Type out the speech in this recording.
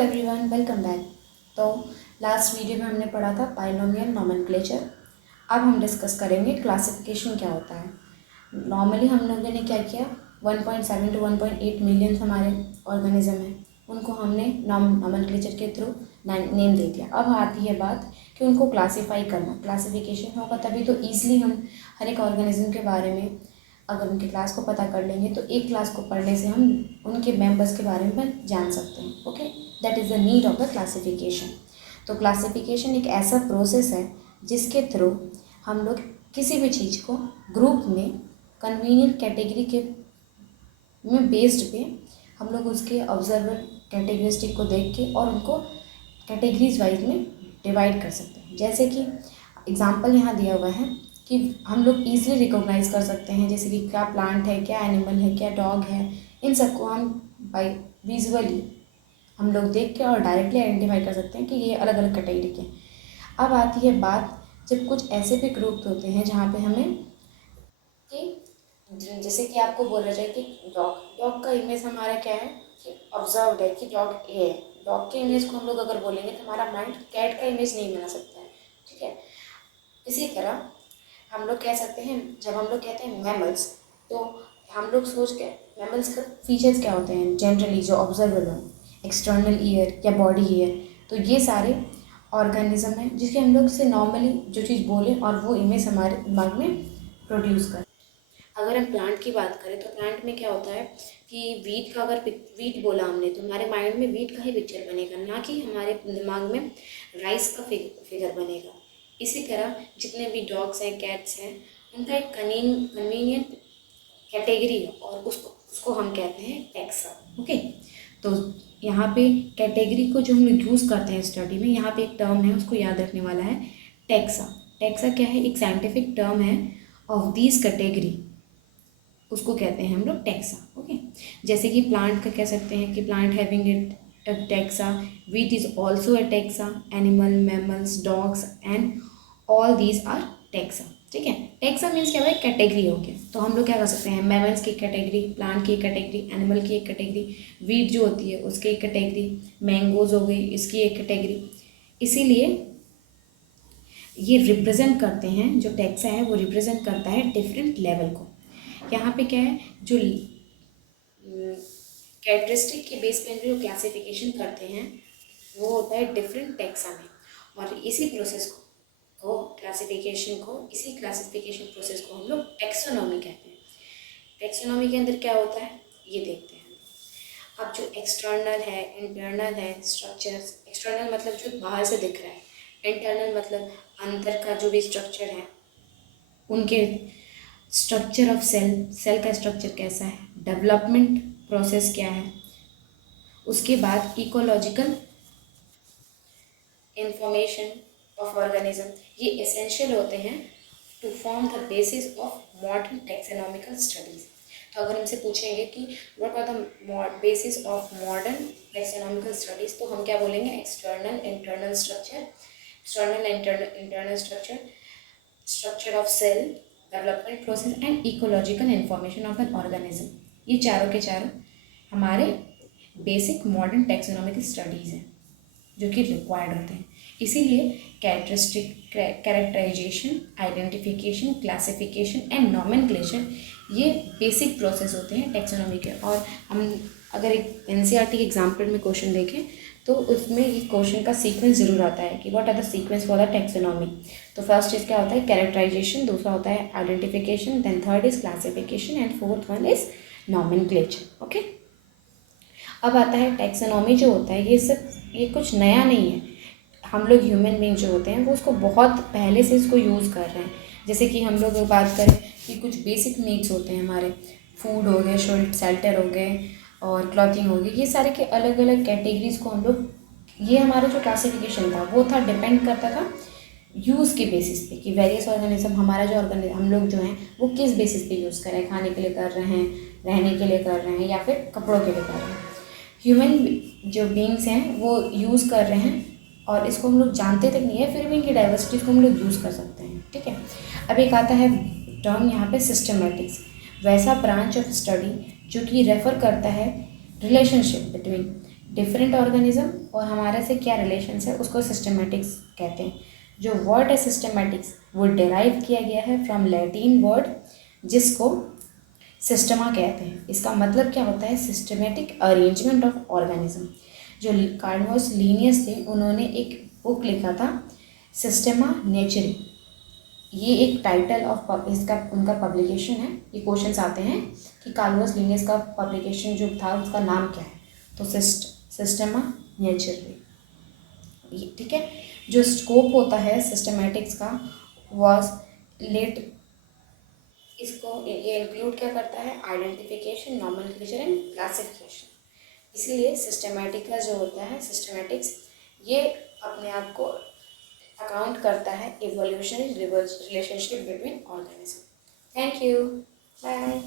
Everyone, welcome back. तो last video में हमने पढ़ा था बाइनोमियल नोमेनक्लेचर। अब हम डिस्कस करेंगे क्लासिफिकेशन क्या होता है। नॉर्मली हम लोगों ने क्या किया, 1.7 to 1.8 मिलियन हमारे ऑर्गेनिज्म हैं, उनको हमने नोमेनक्लेचर के थ्रू नेम दे दिया। अब आती है बात कि उनको क्लासीफाई करना। क्लासिफिकेशन होगा तभी तो ईजिली हम हर एक ऑर्गेनिज्म के बारे में, अगर उनकी क्लास को पता कर लेंगे तो एक क्लास को पढ़ने से हम उनके मेंबर्स के बारे में जान सकते हैं। Okay, that is the need of the classification. तो क्लासिफिकेशन एक ऐसा प्रोसेस है जिसके थ्रू हम लोग किसी भी चीज़ को ग्रुप में कन्वीनियंट कैटेगरी के में बेस्ड पे हम लोग उसके ऑब्जर्वर कैटेगरिस्टिक को देख के और उनको कैटेगरीज वाइज में डिवाइड कर सकते हैं। जैसे कि एग्जांपल यहाँ दिया हुआ है कि हम लोग ईजिली रिकॉग्नाइज कर सकते हैं, जैसे कि क्या प्लांट है, क्या एनिमल है, क्या डॉग है, इन सबको हम बाई विजुअली हम लोग देख के और डायरेक्टली आइडेंटिफाई कर सकते हैं कि ये अलग अलग कैटेगरी के हैं। अब आती है बात जब कुछ ऐसे भी ग्रुप होते हैं जहाँ पे हमें कि जैसे कि आपको बोला जाए कि डॉग का इमेज हमारा क्या है कि ऑब्जर्व्ड है कि डॉग ये है। डॉग के इमेज को हम लोग अगर बोलेंगे तो हमारा माइंड कैट का इमेज नहीं बना सकता है। ठीक है, इसी तरह हम लोग कह सकते हैं, जब हम लोग कहते हैं मैमल्स, तो हम लोग सोच के मैमल्स का फीचर्स क्या होते हैं जनरली जो ऑब्जर्वेबल हो, एक्सटर्नल ईयर या बॉडी ईयर। तो ये सारे ऑर्गेनिज्म हैं जिसके हम लोग से नॉर्मली जो चीज़ बोलें और वो इमेज हमारे दिमाग में प्रोड्यूस कर। अगर हम प्लांट की बात करें तो प्लांट में क्या होता है कि वीट का, अगर वीट बोला हमने तो हमारे माइंड में वीट का ही पिक्चर बनेगा, ना कि हमारे दिमाग में राइस का फिगर बनेगा। इसी तरह जितने भी डॉग्स हैं, कैट्स हैं, उनका एक कन्वीनियंट कैटेगरी है और उसको हम कहते हैं टैक्सा। ओके, तो यहाँ पे कैटेगरी को जो हम लोग यूज़ करते हैं स्टडी में, यहाँ पे एक टर्म है उसको याद रखने वाला है, टैक्सा। टैक्सा क्या है, एक साइंटिफिक टर्म है ऑफ दिस कैटेगरी, उसको कहते हैं हम लोग टैक्सा। ओके, जैसे कि प्लांट का कह सकते हैं कि plant having it taxa, wheat is also a taxa, animal, mammals, dogs and all these are taxa. ठीक है, टैक्सा मीन्स क्या हुआ, एक कैटेगरी हो गया। तो हम लोग क्या कर सकते हैं, मैमल्स की कैटेगरी, प्लांट की कैटेगरी, एनिमल की एक कैटेगरी, वीट जो होती है उसकी एक कैटेगरी, मैंगोज हो गई इसकी एक कैटेगरी। इसीलिए ये रिप्रेजेंट करते हैं, जो टैक्सा है वो रिप्रेजेंट करता है डिफरेंट लेवल को। यहाँ पे क्या है, जो कैरेक्टरिस्टिक के बेस पे जो क्लासिफिकेशन करते हैं वो होता है डिफरेंट टैक्सा में, और इसी प्रोसेस को इसी क्लासिफिकेशन प्रोसेस को हम लोग टैक्सोनॉमी कहते हैं। टैक्सोनॉमी के अंदर क्या होता है ये देखते हैं। अब जो एक्सटर्नल है, इंटरनल है स्ट्रक्चर्स, एक्सटर्नल मतलब जो बाहर से दिख रहा है, इंटरनल मतलब अंदर का जो भी स्ट्रक्चर है, उनके स्ट्रक्चर ऑफ सेल का स्ट्रक्चर कैसा है, डेवलपमेंट प्रोसेस क्या है, उसके बाद इकोलॉजिकल इंफॉर्मेशन ऑफ ऑर्गेनिज्म, ये एसेंशियल होते हैं to form the basis of modern taxonomical studies. तो अगर हमसे पूछेंगे कि what are the basis of modern taxonomical studies, तो हम क्या बोलेंगे, external internal structure, internal structure of cell, development process and ecological information of an organism. ये चारों के चारों हमारे बेसिक मॉडर्न टैक्सोनॉमिकल स्टडीज़ हैं जो कि रिक्वायर्ड होते हैं। इसीलिए characterization, identification, classification and nomenclature ये बेसिक प्रोसेस होते हैं टैक्सोनॉमी के। और हम अगर एक एनसीईआरटी के एग्जाम्पल में क्वेश्चन देखें तो उसमें ये क्वेश्चन का सीक्वेंस जरूर आता है कि what are the sequence for the taxonomy. तो फर्स्ट चीज़ क्या होता है, कैरेक्टराइजेशन, दूसरा होता है identification, then third is classification and fourth one is nomenclature. Okay, अब आता है टैक्सोनॉमी जो होता है, ये कुछ नया नहीं है। हम लोग ह्यूमन बीइंग जो होते हैं वो उसको बहुत पहले से इसको यूज़ कर रहे हैं। जैसे कि हम लोग बात करें कि कुछ बेसिक नीड्स होते हैं हमारे, फूड हो गए, शेल्टर हो गए और क्लॉथिंग हो गई, ये सारे के अलग अलग कैटेगरीज को हम लोग, ये हमारा जो क्लासिफिकेशन था वो था डिपेंड करता था यूज़ के बेसिस पे कि वेरियस ऑर्गेनिज्म, हमारा जो हम लोग जो हैं वो किस बेसिस पे यूज़ कर रहे हैं, खाने के लिए कर रहे हैं, रहने के लिए कर रहे हैं या फिर कपड़ों के लिए कर रहे हैं। ह्यूमन जो बींग्स हैं वो यूज़ कर रहे हैं और इसको हम लोग जानते तक नहीं है, फिर भी इनकी डाइवर्सिटीज़ को हम लोग यूज़ कर सकते हैं। ठीक है, अब एक आता है टर्म यहाँ पे सिस्टमेटिक्स, वैसा ब्रांच ऑफ स्टडी जो कि रेफर करता है रिलेशनशिप बिटवीन डिफरेंट ऑर्गेनिज्म और हमारे से क्या रिलेशंस है उसको सिस्टमेटिक्स कहते हैं। जो वर्ड है सिस्टमेटिक्स वो डिराइव किया गया है फ्रॉम लैटिन वर्ड जिसको सिस्टमा कहते हैं। इसका मतलब क्या होता है? Systematic arrangement of organism. जो कार्लोस लीनियस थे उन्होंने एक बुक लिखा था सिस्टेमा नेचुरी। ये एक टाइटल ऑफ इसका उनका पब्लिकेशन है। ये क्वेश्चंस आते हैं कि कार्लोस लीनियस का पब्लिकेशन जो था उसका नाम क्या है, तो सिस्टेमा नेचुरी। ठीक है। जो स्कोप होता है सिस्टमेटिक्स का वॉज लेट, इसको ये इंक्लूड क्या करता है? Identification, nomenclature and classification. इसीलिए सिस्टमेटिक का जो होता है सिस्टमेटिक्स ये अपने आप को अकाउंट करता है evolutionary relationship between organism. Thank you, bye.